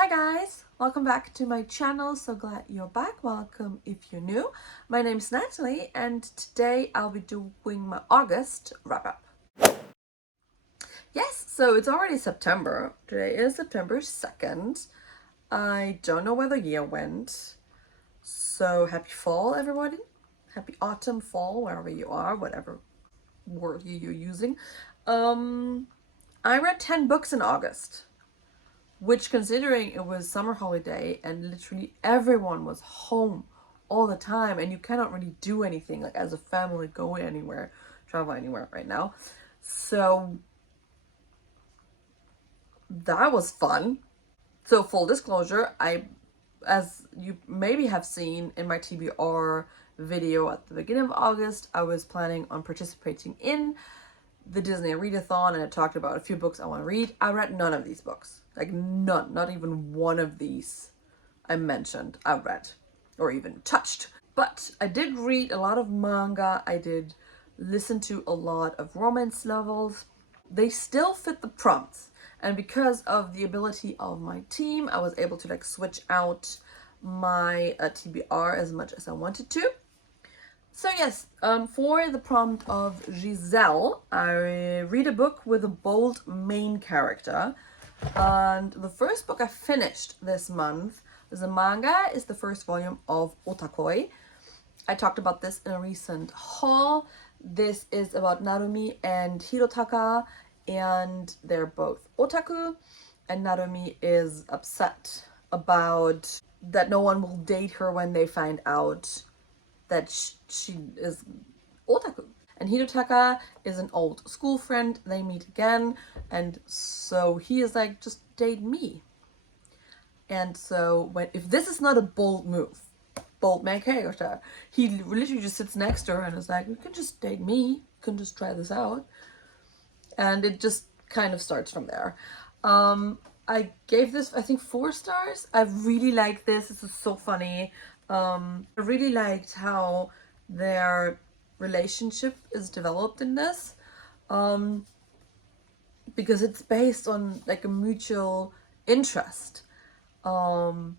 Hi guys, welcome back to my channel. So glad you're back. Welcome if you're new. My name is Natalie and today I'll be doing my August wrap up. Yes, so it's already September. Today is September 2nd. I don't know where the year went. So happy fall everybody. Happy autumn, fall, wherever you are, whatever word you're using. I read 10 books in August. Which, considering it was summer holiday and literally everyone was home all the time and you cannot really do anything like as a family, go anywhere, travel anywhere right now. So that was fun. So full disclosure, as you maybe have seen in my TBR video at the beginning of August, I was planning on participating in the Disneyathon and I talked about a few books I want to read. I read none of these books. Like none, not even one of these I mentioned I read or even touched. But I did read a lot of manga. I did listen to a lot of romance novels. They still fit the prompts. And because of the ability of my team, I was able to like switch out my TBR as much as I wanted to. So yes, for the prompt of Giselle, I read a book with a bold main character. And the first book I finished this month is a manga, is the first volume of Wotakoi. I talked about this in a recent haul. This is about Narumi and Hirotaka, and they're both otaku. And Narumi is upset about that no one will date her when they find out that she is otaku. And Hirotaka is an old school friend. They meet again, and so he is like, just date me. And so if this is not a bold move, bold main character, he literally just sits next to her and is like, you can just date me, you can just try this out. And it just kind of starts from there. I gave this, I think, 4 stars. I really like this. This is so funny. I really liked how their relationship is developed in this, because it's based on like a mutual interest. So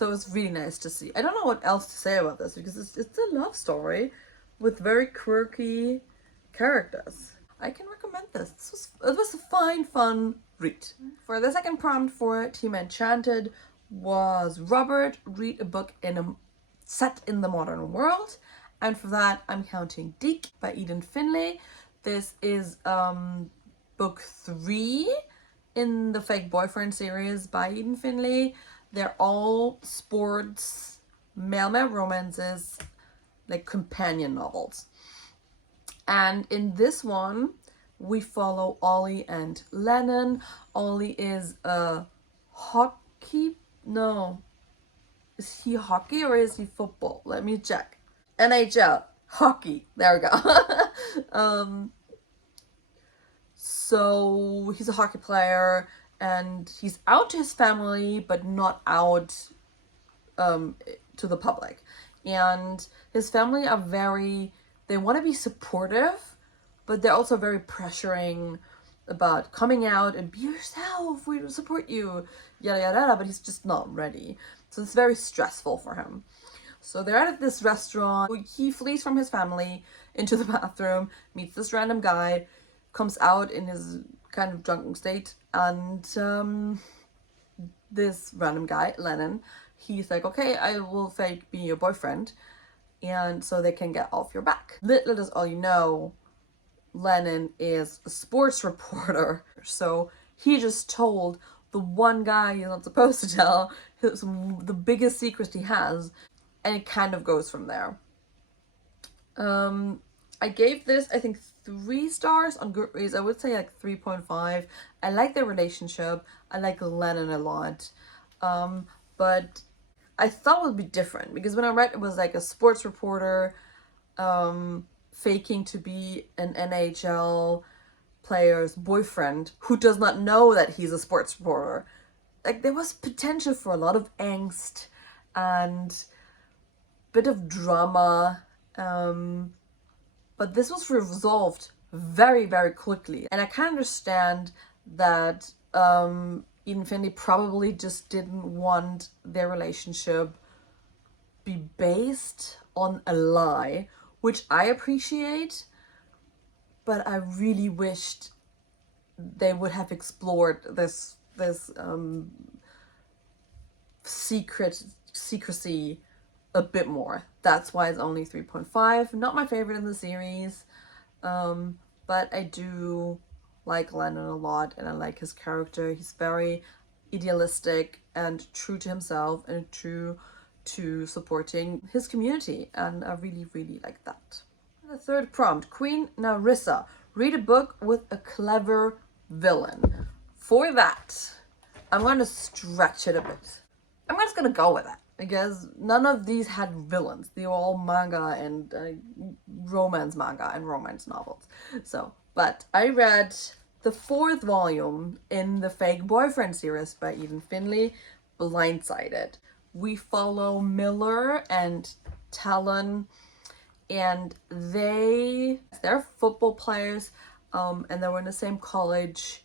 it's really nice to see. I don't know what else to say about this because it's a love story with very quirky characters. I can recommend this. It was a fun read. For the second prompt for Team Enchanted was Robert, read a book set in the modern world. And for that, I'm counting Deke by Eden Finlay. This is book 3 in the Fake Boyfriend series by Eden Finlay. They're all sports, male romances, like companion novels. And in this one, we follow Ollie and Lennon. Ollie is a is he hockey or is he football? Let me check. NHL, hockey, there we go. So he's a hockey player and he's out to his family but not out to the public. And his family are they want to be supportive, but they're also very pressuring about coming out and be yourself, we will support you, yada yada yada, but he's just not ready. So it's very stressful for him. So they're at this restaurant. He flees from his family into the bathroom, meets this random guy, comes out in his kind of drunken state, and this random guy, Lennon, he's like, okay, I will fake being your boyfriend, and so they can get off your back. Little does all you know, Lennon is a sports reporter, so he just told the one guy he's not supposed to tell the biggest secret he has, and it kind of goes from there. I gave this, I think, 3 stars on Goodreads. I would say like 3.5. I like their relationship. I like Lennon a lot. But I thought it would be different because when I read it was like a sports reporter faking to be an NHL player's boyfriend who does not know that he's a sports reporter. Like there was potential for a lot of angst and bit of drama, but this was resolved very quickly, and I can understand that Eden Finley probably just didn't want their relationship be based on a lie, which I appreciate, but I really wished they would have explored this secrecy a bit more. That's why it's only 3.5. Not my favorite in the series, but I do like Lennon a lot, and I like his character. He's very idealistic and true to himself and true to supporting his community, and I really, really like that. The third prompt, Queen Narissa. Read a book with a clever villain. For that, I'm going to stretch it a bit. I'm just going to go with it, because none of these had villains. They were all manga and romance manga and romance novels. So, but I read the 4th volume in the Fake Boyfriend series by Eden Finley, Blindsided. We follow Miller and Talon, and they're football players, and they were in the same college,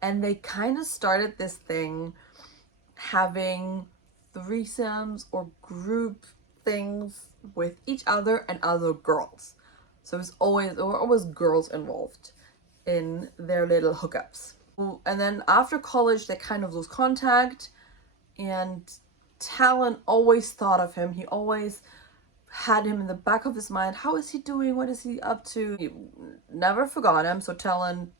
and they kind of started this thing having threesomes or group things with each other and other girls. So there were always girls involved in their little hookups. And then after college, they kind of lose contact, and Talon always thought of him. He always had him in the back of his mind. How is he doing? What is he up to? He never forgot him, so Talon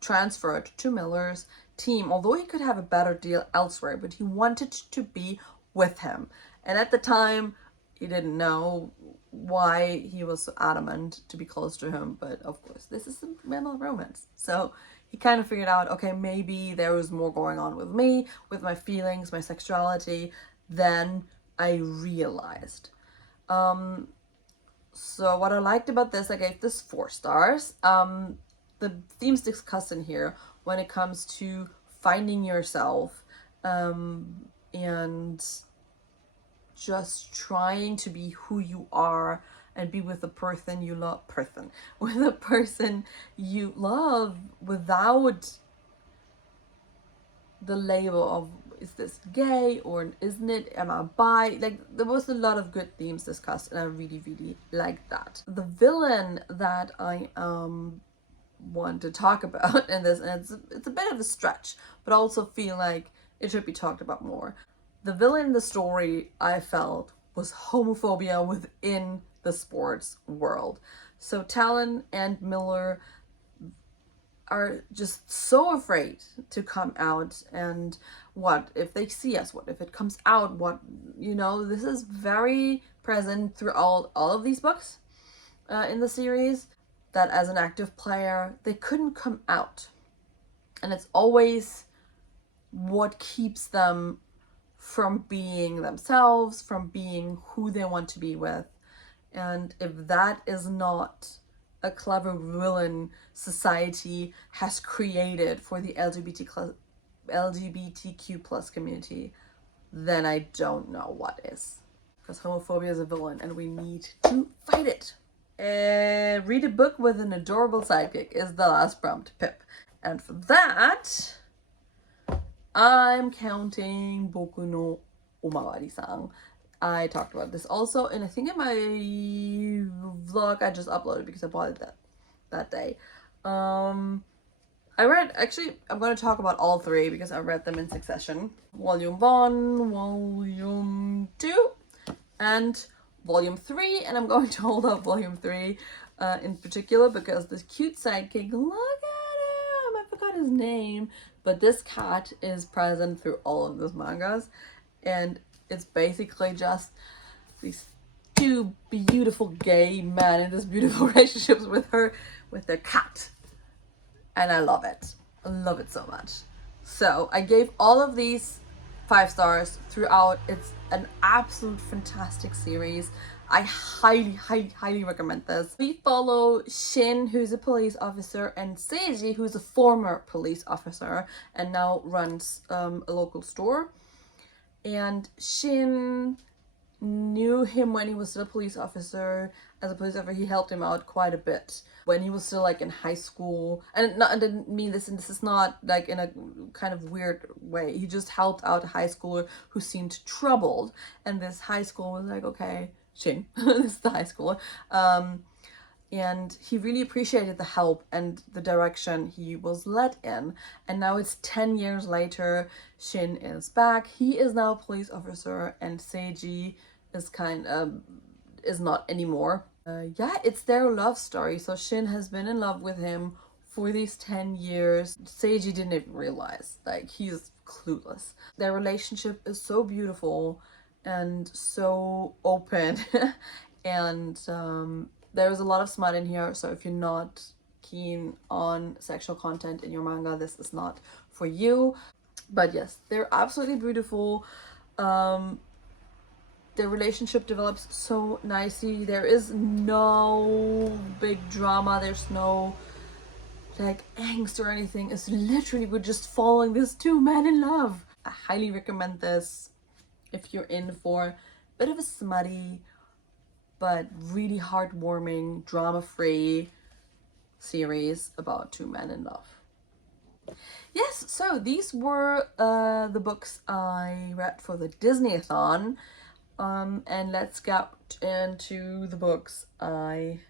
transferred to Miller's team, although he could have a better deal elsewhere, but he wanted to be with him. And at the time, he didn't know why he was so adamant to be close to him, but of course, this is a mental romance. So he kind of figured out, okay, maybe there was more going on with me, with my feelings, my sexuality, than I realized. So what I liked about this, I gave this 4 stars. The themes discussed in here when it comes to finding yourself, and just trying to be who you are and be with the person you love, with the person you love, without the label of, is this gay or isn't it, am I bi? Like, there was a lot of good themes discussed, and I really, really liked that. The villain that I want to talk about in this, and it's a bit of a stretch, but I also feel like it should be talked about more. The villain in the story, I felt, was homophobia within the sports world. So Talon and Miller are just so afraid to come out, and what if they see us, what if it comes out, what, you know, this is very present throughout all of these books in the series, that as an active player they couldn't come out, and it's always what keeps them from being themselves, from being who they want to be with. And if that is not a clever villain society has created for the LGBTQ plus community, then I don't know what is. Because homophobia is a villain and we need to fight it. Read a book with an adorable sidekick is the last prompt, Pip. And for that, I'm counting Boku no Omawari-san. I talked about this also, and I think in my vlog I just uploaded because I bought it that day. I read, actually, I'm going to talk about all 3 because I read them in succession. Volume 1, Volume 2, and Volume 3, and I'm going to hold up Volume 3 in particular because this cute sidekick, look at him, I forgot his name, but this cat is present through all of those mangas, and it's basically just these 2 beautiful gay men in this beautiful relationships with their cat. And I love it. I love it so much. So I gave all of these 5 stars throughout. It's an absolute fantastic series. I highly, highly, highly recommend this. We follow Shin, who's a police officer, and Seiji, who's a former police officer and now runs a local store. And Shin knew him when he was still a police officer. As a police officer, he helped him out quite a bit when he was still like in high school. And not, I didn't mean this, and this is not like in a kind of weird way. He just helped out a high schooler who seemed troubled, and this high school was like, okay, Shin, this is the high schooler. And he really appreciated the help and the direction he was led in. And now it's 10 years later, Shin is back. He is now a police officer, and Seiji is not anymore. Yeah, it's their love story. So Shin has been in love with him for these 10 years. Seiji didn't even realize, like, he's clueless. Their relationship is so beautiful and so open. And there's a lot of smut in here, so if you're not keen on sexual content in your manga, this is not for you. But yes, they're absolutely beautiful. Their relationship develops so nicely. There is no big drama. There's no like angst or anything. It's literally we're just following these two men in love. I highly recommend this if you're in for a bit of a smutty but really heartwarming, drama-free series about two men in love. Yes, so these were the books I read for the Disneyathon. And let's get into the books I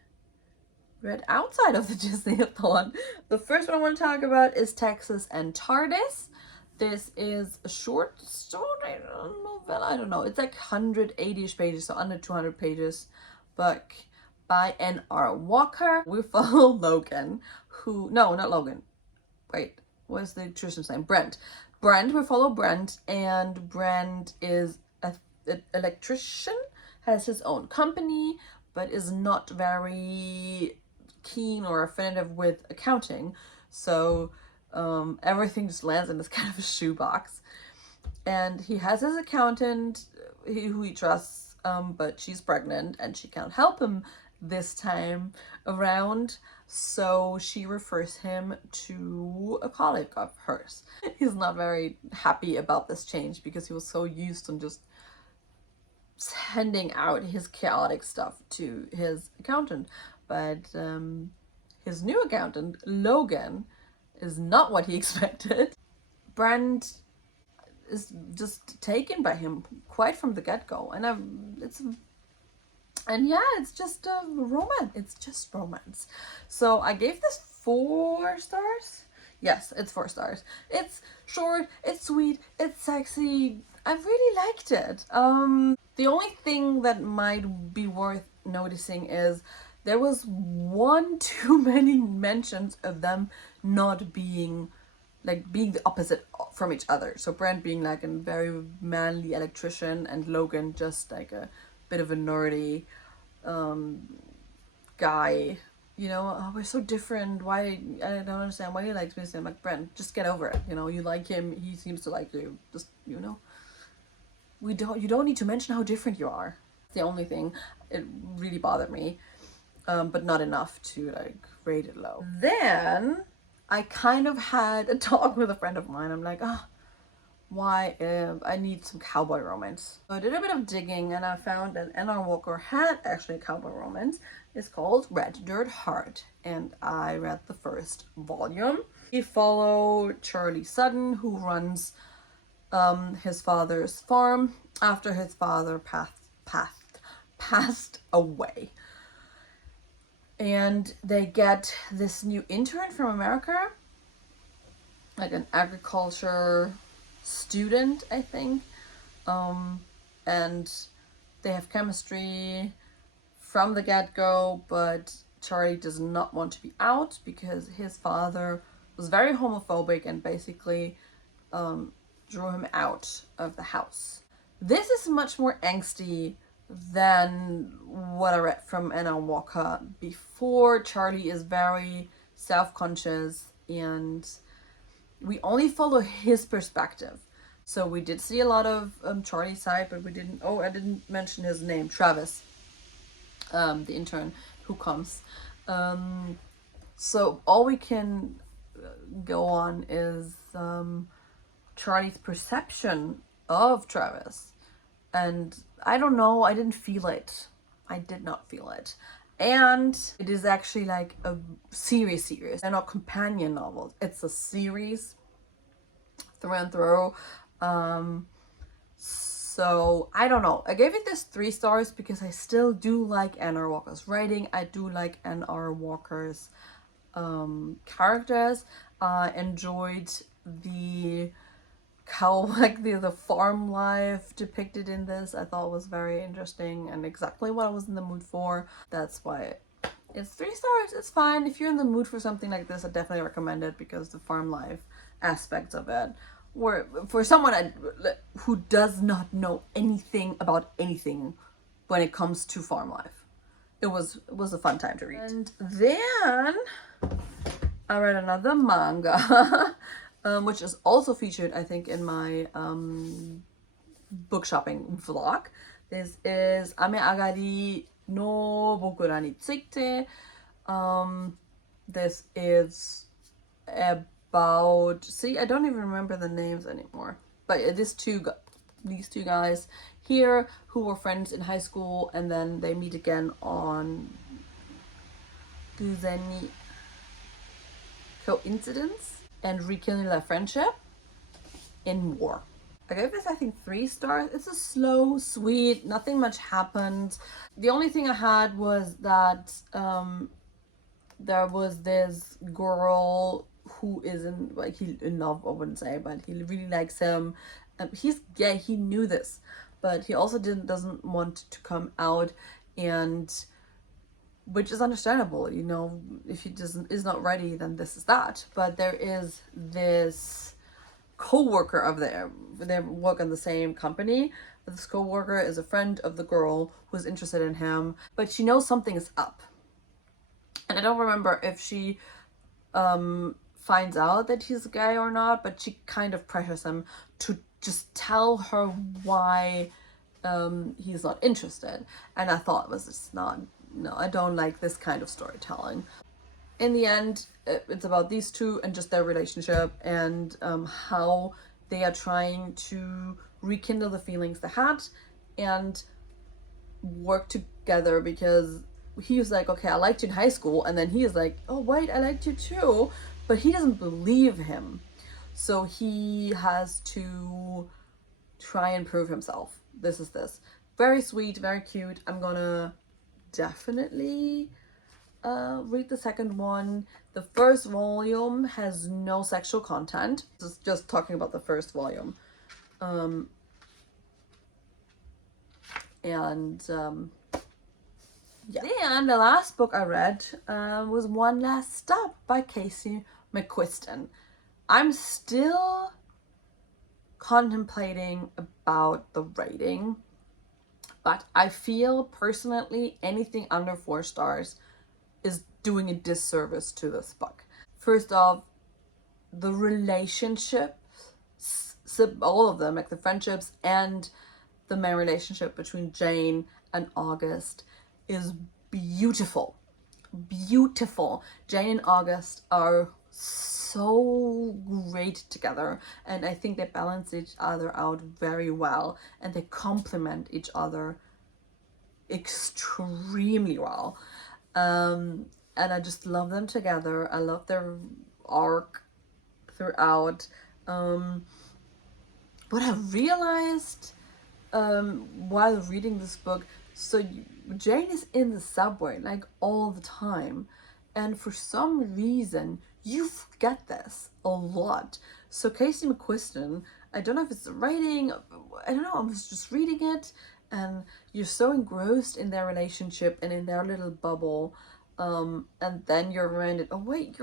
read outside of the Disneyathon. The first one I want to talk about is Texas and Tardis. This is a short story novella, I don't know. It's like 180-ish pages, so under 200 pages book by N.R. Walker. We follow Logan, no, not Logan. Wait, what's the Tristan's name? Brent. We follow Brent, and Brent is an electrician, has his own company, but is not very keen or affinitive with accounting. So everything just lands in this kind of a shoebox. And he has his accountant who he trusts, but she's pregnant and she can't help him this time around. So she refers him to a colleague of hers. He's not very happy about this change because he was so used to just sending out his chaotic stuff to his accountant. But his new accountant, Logan, is not what he expected. Brent is just taken by him quite from the get-go, and it's just a romance. It's just romance. So I gave this 4 stars. Yes, it's 4 stars. It's short, it's sweet, it's sexy. I really liked it. The only thing that might be worth noticing is there was one too many mentions of them not being the opposite from each other. So Brent being like a very manly electrician, and Logan just like a bit of a nerdy guy. You know, oh, we're so different. Why? I don't understand why he likes me. I'm like, Brent, just get over it. You know, you like him. He seems to like you. Just, you know, you don't need to mention how different you are. The only thing, it really bothered me, but not enough to like rate it low. Then I kind of had a talk with a friend of mine. I'm like, why I need some cowboy romance. So I did a bit of digging and I found that N.R. Walker had actually a cowboy romance. It's called Red Dirt Heart, and I read the first volume. We follow Charlie Sutton, who runs his father's farm after his father passed away. And they get this new intern from America, like an agriculture student, I think. And they have chemistry from the get-go, but Charlie does not want to be out because his father was very homophobic and basically drew him out of the house. This is much more angsty than what I read from N.R. Walker before. Charlie is very self-conscious and we only follow his perspective. So we did see a lot of Charlie's side, but I didn't mention his name, Travis, the intern who comes. So all we can go on is Charlie's perception of Travis. And I don't know, I didn't feel it. I did not feel it. And it is actually like a series. They're not companion novels. It's a series through and through. So I don't know. I gave it this 3 stars because I still do like Anna Walker's writing. I do like Anna Walker's characters. I enjoyed the the farm life depicted in this. I thought was very interesting and exactly what I was in the mood for. That's why it's 3 stars. It's fine. If you're in the mood for something like this, I definitely recommend it because the farm life aspects of it were for someone who does not know anything about anything when it comes to farm life. It was a fun time to read. And then I read another manga, which is also featured, I think, in my book shopping vlog. This is 雨上がりの僕らについて. This is about, see, I don't even remember the names anymore, but these two guys here who were friends in high school, and then they meet again on coincidence and rekindle their friendship in war. I gave this, I think, 3 stars. It's a slow, sweet, nothing much happened. The only thing I had was that there was this girl who isn't, like, he in love, I wouldn't say, but he really likes him. He's gay, he knew this, but he also doesn't want to come out, and which is understandable, you know, if he is not ready, then this is that. But there is this co-worker of theirs, they work in the same company. This co-worker is a friend of the girl who's interested in him, but she knows something is up. And I don't remember if she finds out that he's gay or not, but she kind of pressures him to just tell her why he's not interested. And I thought it was just not, no, I don't like this kind of storytelling. In the end, it's about these two and just their relationship and how they are trying to rekindle the feelings they had and work together, because he was like, okay, I liked you in high school, and then he is like, oh wait, I liked you too, but he doesn't believe him, so he has to try and prove himself. This very sweet, very cute. I'm gonna definitely read the second one. The first volume has no sexual content. This is just talking about the first volume. Yeah. And the last book I read was One Last Stop by Casey McQuiston. I'm still contemplating about the rating, but I feel personally anything under 4 stars is doing a disservice to this book. First off, the relationships, all of them, like the friendships and the main relationship between Jane and August, is beautiful. Beautiful. Jane and August are so great together, and I think they balance each other out very well, and they complement each other extremely well. And I just love them together. I love their arc throughout. What I realized while reading this book, so Jane is in the subway like all the time, and for some reason you forget this a lot. So Casey McQuiston, I don't know if it's the writing, I don't know, I was just reading it, and you're so engrossed in their relationship and in their little bubble, and then you're reminded, oh wait,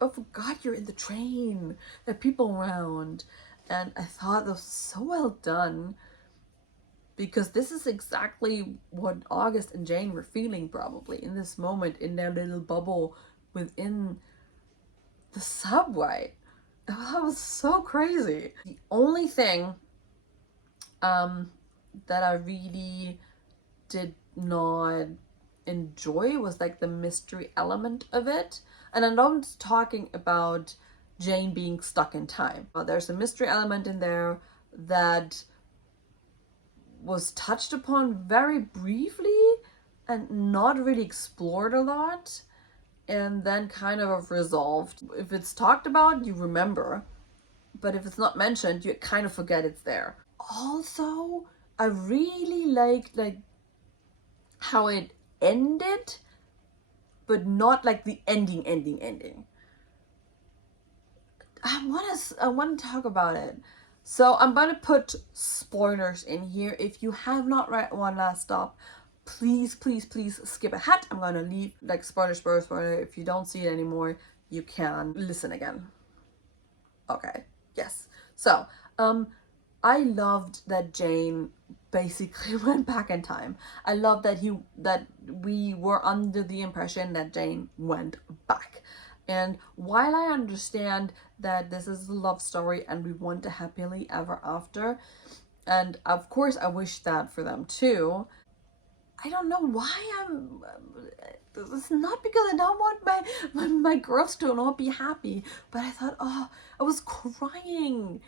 I forgot you're in the train, there are people around. And I thought that was so well done, because this is exactly what August and Jane were feeling probably in this moment in their little bubble within the subway. That was so crazy. The only thing that I really did not enjoy was like the mystery element of it. And I'm not talking about Jane being stuck in time. There's a mystery element in there that was touched upon very briefly and not really explored a lot, and then kind of resolved. If it's talked about, you remember, but if it's not mentioned, you kind of forget it's there. Also, I really liked like how it ended, but not like the ending. I want to talk about it. So I'm gonna put spoilers in here. If you have not read One Last Stop, please skip ahead. I'm gonna leave like spoiler. If you don't see it anymore, you can listen again. Okay, yes. So I loved that Jane basically went back in time. I love that we were under the impression that Jane went back. And while I understand that this is a love story and we want a happily ever after, and of course I wish that for them too, I don't know why it's not because I don't want my girls to not be happy, but I thought, oh, I was crying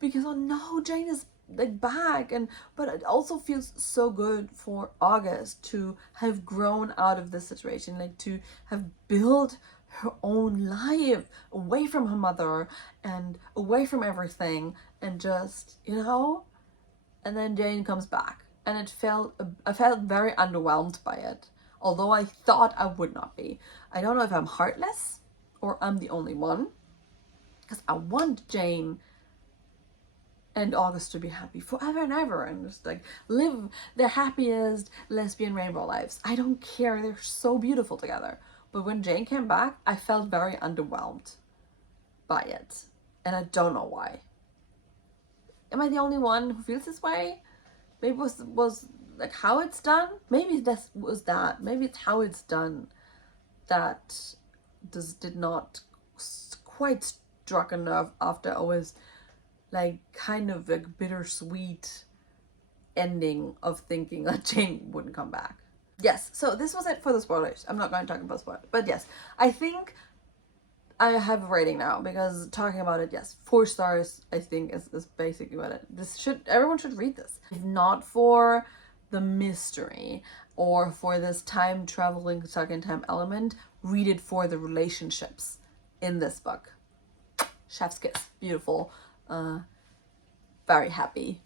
because, oh no, Jane is like back. But it also feels so good for August to have grown out of this situation, like to have built her own life away from her mother and away from everything, and just, and then Jane comes back, and I felt very underwhelmed by it, although I thought I would not be. I don't know if I'm heartless or I'm the only one, because I want Jane and August to be happy forever and ever and just like live their happiest lesbian rainbow lives. I don't care, they're so beautiful together. But when Jane came back, I felt very underwhelmed by it, and I don't know why. Am I the only one who feels this way? Maybe it was like how it's done. Maybe that was that. Maybe it's how it's done that did not quite struck a nerve after I was like kind of like bittersweet ending of thinking that Jane wouldn't come back. Yes, so this was it for the spoilers. I'm not going to talk about spoilers, but yes, I think I have a rating now, because talking about it, yes, 4 stars I think is basically what everyone should read this. If not for the mystery or for this time traveling stuck in time element, read it for the relationships in this book. Chef's kiss, beautiful, very happy.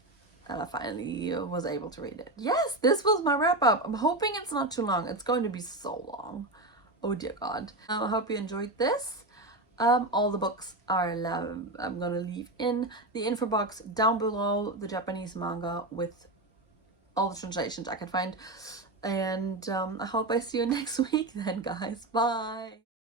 And I finally was able to read it. Yes, this was my wrap up. I'm hoping it's not too long. It's going to be so long. Oh dear God. I hope you enjoyed this. All the books are I'm gonna leave in the info box down below, the Japanese manga with all the translations I can find. And I hope I see you next week then, guys. Bye.